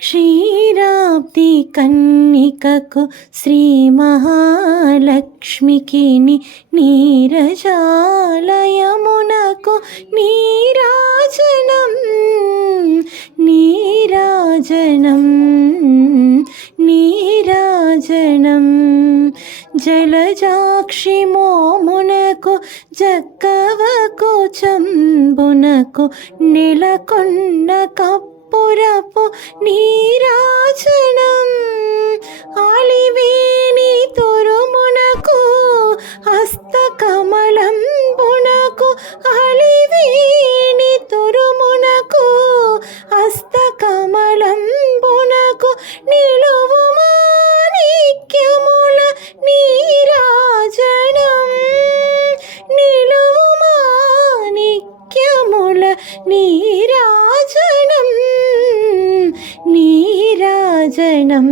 క్షీరాబ్ది కన్నికకు శ్రీ మహాలక్ష్మికి నీరజాలయమునకు నీరాజనం నీరాజనం నీరాజనం. జలజాక్షి మోమునకు జక్కవకు చంబునకు నెలకొన్న కప్పురపు నీ നിൽക്കു നിലവുമാനിക്കമുള നീരാജനം. നിലവുമാനിക്കമുള നീരാജനം. നീരാജനം.